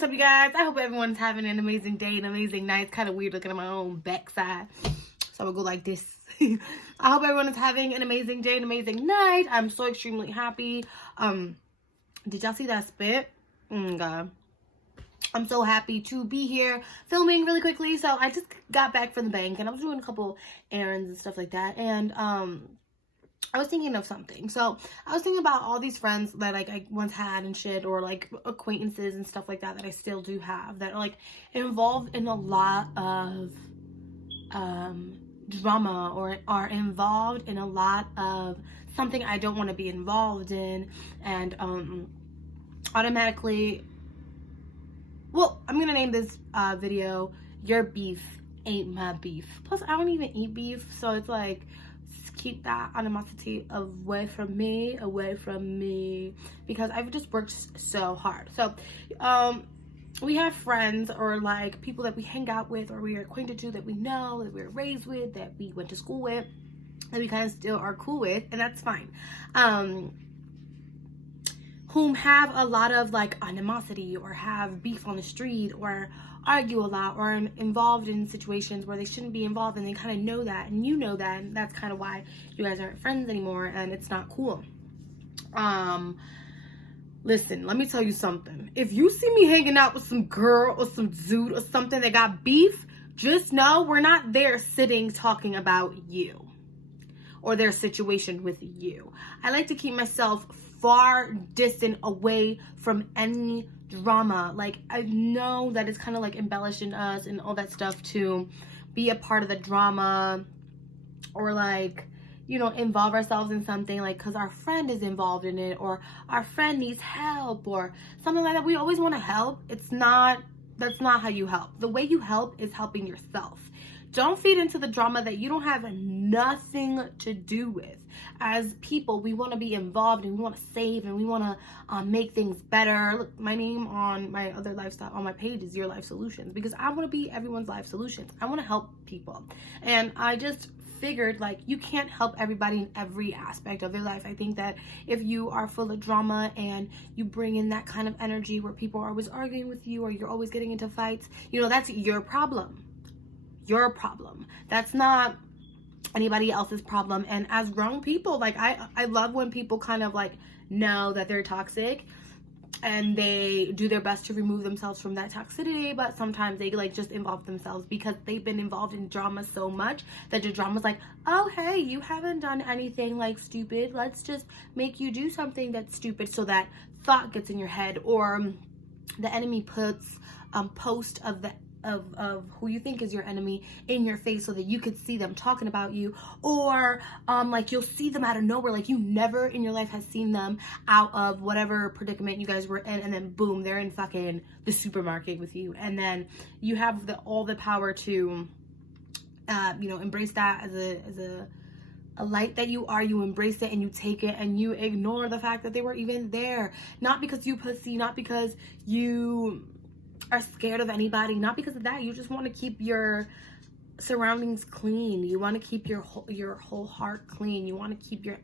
what's up, you guys? I hope everyone's having an amazing day, an amazing night. It's kind of weird looking at my own backside, so I'll go like this. I hope everyone is having an amazing day, an amazing night. I'm so extremely happy. Did y'all see that spit? God. I'm so happy to be here filming really quickly. So I just got back from the bank and I was doing a couple errands and stuff like that. And I was thinking of something. So I was thinking about all these friends that like I once had and shit, or like acquaintances and stuff like that that I still do have, that are like involved in a lot of drama, or are involved in a lot of something I don't want to be involved in, and automatically, well, I'm gonna name this video "Your Beef Ain't My Beef." Plus, I don't even eat beef, so it's like, keep that animosity away from me, because I've just worked so hard. So we have friends, or like people that we hang out with, or we are acquainted to, that we know, that we were raised with, that we went to school with, that we kind of still are cool with, and that's fine. Whom have a lot of like animosity, or have beef on the street, or argue a lot, or involved in situations where they shouldn't be involved, and they kind of know that, and you know that, and that's kind of why you guys aren't friends anymore, and it's not cool. Listen, let me tell you something. If you see me hanging out with some girl or some dude or something that got beef, just know we're not there sitting talking about you or their situation with you. I like to keep myself far distant, away from any drama. Like, I know that it's kind of like embellishing us and all that stuff to be a part of the drama, or like, you know, involve ourselves in something like because our friend is involved in it, or our friend needs help, or something like that. We always want to help. That's not how you help. The way you help is helping yourself. Don't feed into the drama that you don't have nothing to do with. As people, we want to be involved, and we want to save, and we want to make things better. Look, my name on my other lifestyle on my page is Your Life Solutions, because I want to be everyone's life solutions. I want to help people, and I just figured, like, you can't help everybody in every aspect of their life. I think that if you are full of drama and you bring in that kind of energy where people are always arguing with you, or you're always getting into fights, you know, that's your problem. Your problem. That's not anybody else's problem. And as grown people, like, I love when people kind of like know that they're toxic, and they do their best to remove themselves from that toxicity, but sometimes they like just involve themselves because they've been involved in drama so much that the drama's like, oh hey, you haven't done anything like stupid, let's just make you do something that's stupid, so that thought gets in your head, or the enemy puts post of who you think is your enemy in your face so that you could see them talking about you, or like you'll see them out of nowhere, like you never in your life has seen them out of whatever predicament you guys were in, and then boom, they're in fucking the supermarket with you, and then you have all the power to you know, embrace that as a light that you are. You embrace it and you take it, and you ignore the fact that they were even there, not because you pussy, not because you are scared of anybody, not because of that. You just want to keep your surroundings clean. You want to keep your whole heart clean. You want to keep your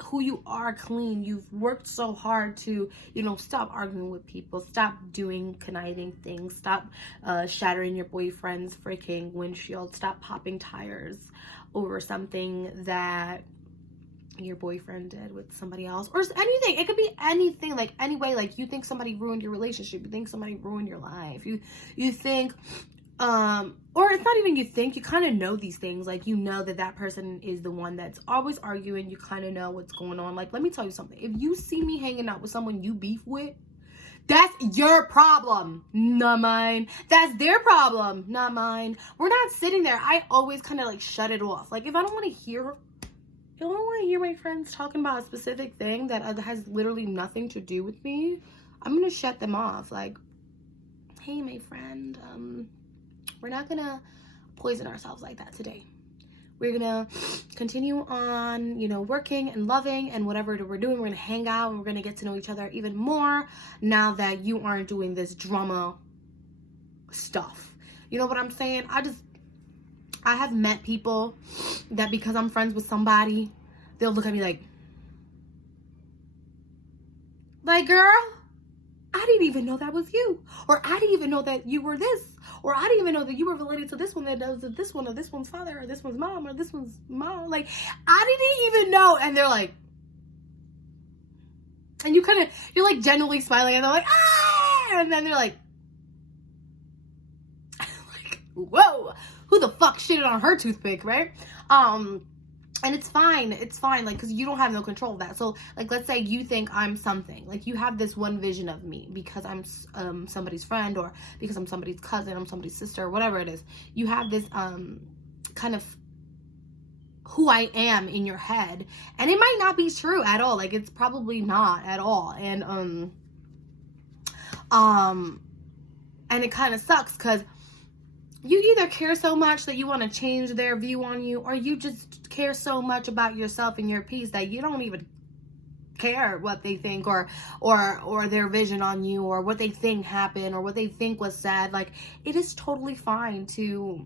who you are clean. You've worked so hard to, you know, stop arguing with people, stop doing conniving things, stop shattering your boyfriend's freaking windshield, stop popping tires over something that your boyfriend did with somebody else, or anything. It could be anything, like anyway, like you think somebody ruined your relationship, you think somebody ruined your life, you think or it's not even you think, you kind of know these things, like you know that person is the one that's always arguing. You kind of know what's going on. Like, let me tell you something. If you see me hanging out with someone you beef with, that's your problem, not mine. That's their problem, not mine. We're not sitting there. I always kind of like shut it off. Like, if I don't want to hear my friends talking about a specific thing that has literally nothing to do with me, I'm gonna shut them off. Like, hey, my friend, we're not gonna poison ourselves like that today. We're gonna continue on, you know, working and loving and whatever we're doing. We're gonna hang out, and we're gonna get to know each other even more now that you aren't doing this drama stuff. You know what I'm saying? I have met people that because I'm friends with somebody, they'll look at me like, girl, I I didn't even know that was you. Or I didn't even know that you were this. Or I didn't even know that you were related to this one that does this one, or this one's father, or this one's mom, or this one's mom. Like, I didn't even know. And they're like, and you're like genuinely smiling, and they're like, ah! And then they're like, whoa, who the fuck shitted on her toothpick, right? And it's fine, like, because you don't have no control of that. So, like, let's say you think I'm something, like, you have this one vision of me because I'm somebody's friend, or because I'm somebody's cousin, I'm somebody's sister, whatever it is. You have this kind of who I am in your head, and it might not be true at all. Like, it's probably not at all. And it kind of sucks, because you either care so much that you want to change their view on you, or you just care so much about yourself and your peace that you don't even care what they think, or their vision on you, or what they think happened, or what they think was said. Like, it is totally fine to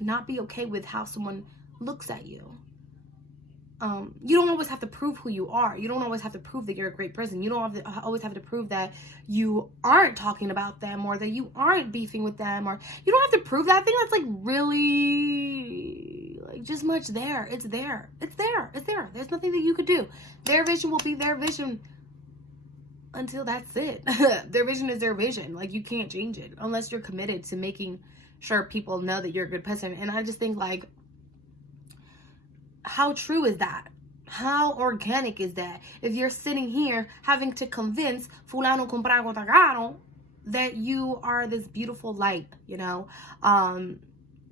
not be okay with how someone looks at you. You don't always have to prove who you are. You don't always have to prove that you're a great person. You don't always have to prove that you aren't talking about them, or that you aren't beefing with them, or you don't have to prove that. I think that's like really like just much there. It's there. It's there. It's there. There's nothing that you could do. Their vision will be their vision until that's it. Their vision is their vision. Like, you can't change it unless you're committed to making sure people know that you're a good person. And I just think, like, how true is that? How organic is that? If you're sitting here having to convince fulano comprago tagano that you are this beautiful light, you know?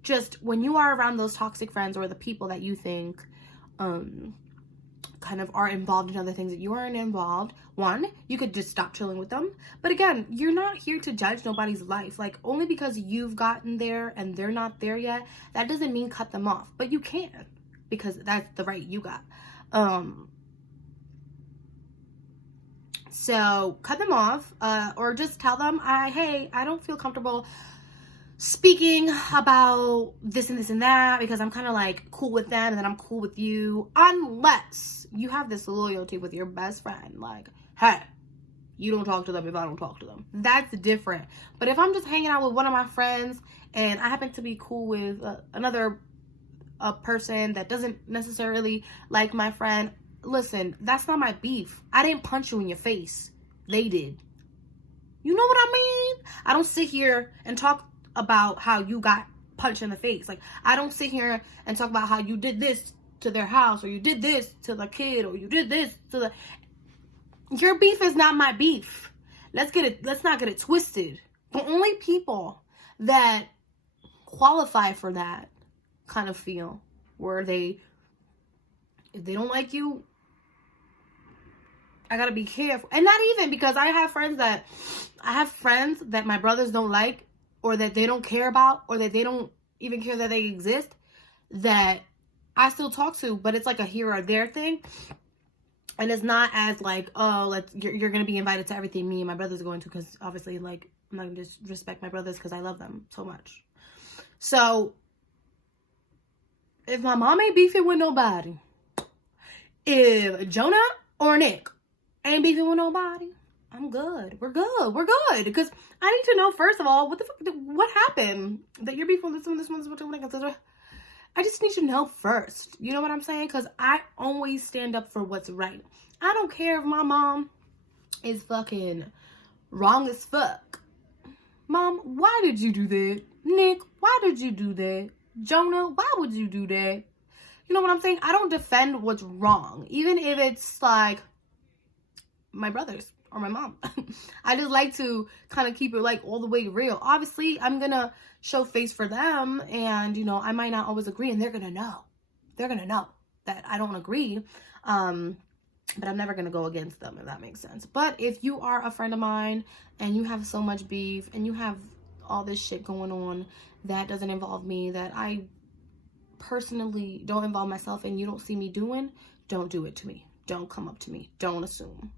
Just when you are around those toxic friends, or the people that you think kind of are involved in other things that you aren't involved, one, you could just stop chilling with them. But again, you're not here to judge nobody's life. Like, only because you've gotten there and they're not there yet, that doesn't mean cut them off. But you can, because that's the right you got. So cut them off, or just tell them, hey, I don't feel comfortable speaking about this and this and that, because I'm kind of like cool with them, and then I'm cool with you, unless you have this loyalty with your best friend. Like, hey, you don't talk to them if I don't talk to them. That's different. But if I'm just hanging out with one of my friends, and I happen to be cool with another person that doesn't necessarily like my friend, listen, that's not my beef. I didn't punch you in your face. They did. You know what I mean? I don't sit here and talk about how you got punched in the face. Like, I don't sit here and talk about how you did this to their house, or you did this to the kid, or you did this to the... Your beef is not my beef. Let's not get it twisted. The only people that qualify for that kind of feel, where if they don't like you, I gotta be careful. And not even because I have friends that my brothers don't like, or that they don't care about, or that they don't even care that they exist, that I still talk to, but it's like a here or there thing. And it's not as like, oh, you're gonna be invited to everything me and my brothers are going to, because obviously, like, I'm not gonna disrespect my brothers because I love them so much. So if my mom ain't beefing with nobody, if Jonah or Nick ain't beefing with nobody, I'm good. We're good. Because I need to know, first of all, what happened that you're beefing with this one. I just need to know first. You know what I'm saying? Because I always stand up for what's right. I don't care if my mom is fucking wrong as fuck. Mom, why did you do that? Nick, why did you do that? Jonah, why would you do that? You know what I'm saying? I don't defend what's wrong, even if it's like my brothers or my mom. I just like to kind of keep it like all the way real. Obviously, I'm gonna show face for them, and you know, I might not always agree, and they're gonna know that I don't agree. But I'm never gonna go against them, if that makes sense. But if you are a friend of mine and you have so much beef and you have all this shit going on that doesn't involve me, that I personally don't involve myself, and you don't see me doing, don't do it to me. Don't come up to me. Don't assume.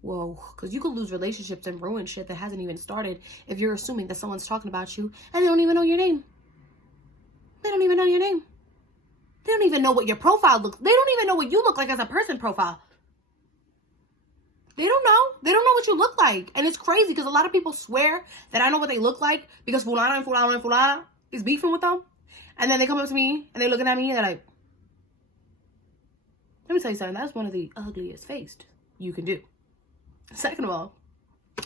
Whoa, because you could lose relationships and ruin shit that hasn't even started if you're assuming that someone's talking about you and they don't even know your name. They don't even know your name. They don't even know what your profile looks. They don't even know what you look like as a person profile. They don't know. They don't know what you look like. And it's crazy because a lot of people swear that I know what they look like because fulana and fulana and fulana is beefing with them. And then they come up to me and they're looking at me and they're like, let me tell you something. That's one of the ugliest faces you can do. Second of all,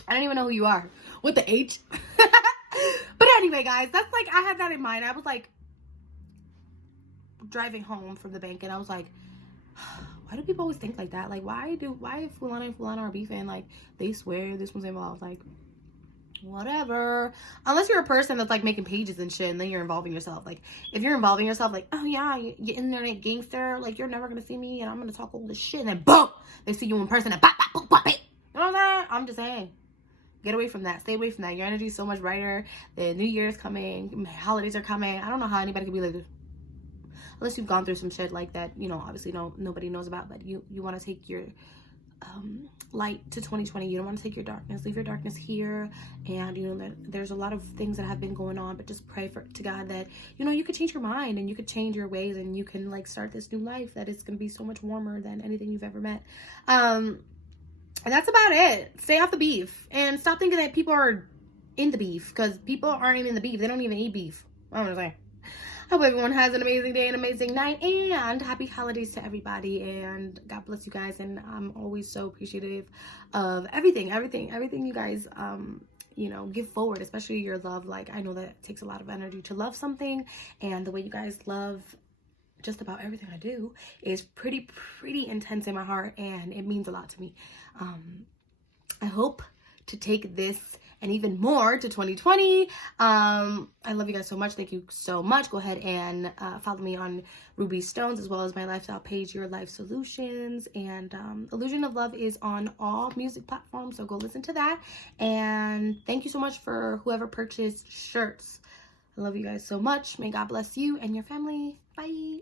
I don't even know who you are with the H. But anyway, guys, that's like, I had that in mind. I was like driving home from the bank and I was like, why do people always think like that? Like, why if fulana and fulana are beefing, like, they swear this one's involved? Like, whatever. Unless you're a person that's like making pages and shit and then you're involving yourself. Like, if you're involving yourself, like, oh yeah, you internet gangster, like, you're never gonna see me and I'm gonna talk all this shit, and then boom, they see you in person and bop, bop, bop, bop, bop. You know what I'm saying? I'm just saying, get away from that. Stay away from that. Your energy is so much brighter. The New Year's coming, holidays are coming. I don't know how anybody could be like this. Unless you've gone through some shit like that, you know, obviously nobody knows about, but you want to take your light to 2020. You don't want to take your darkness. Leave your darkness here. And, you know, there's a lot of things that have been going on, but just pray to God that, you know, you could change your mind and you could change your ways and you can, like, start this new life that is going to be so much warmer than anything you've ever met. And that's about it. Stay off the beef and stop thinking that people are in the beef, because people aren't in the beef. They don't even eat beef. I don't know what I'm saying. Hope everyone has an amazing day, an amazing night, and happy holidays to everybody, and God bless you guys. And I'm always so appreciative of everything you guys you know, give forward, especially your love. Like, I know that it takes a lot of energy to love something, and the way you guys love just about everything I do is pretty intense in my heart, and it means a lot to me. I hope to take this and even more to 2020. I love you guys so much. Thank you so much. Go ahead and follow me on Ruby Stones, as well as my lifestyle page, Your Life Solutions. And Illusion of Love is on all music platforms, so go listen to that. And thank you so much for whoever purchased shirts. I love you guys so much. May God bless you and your family. Bye.